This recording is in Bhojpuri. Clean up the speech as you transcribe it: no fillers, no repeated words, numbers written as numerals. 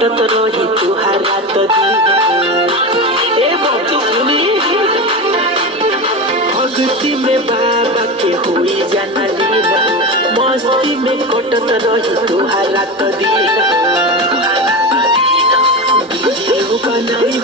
कटत रही तुहार रात दिन। ए बच्चू सुनी भक्ति में बाबा के हुई जाना लीन, मस्ती में कटत रही तुहार रात दिन। वीडियो बनाई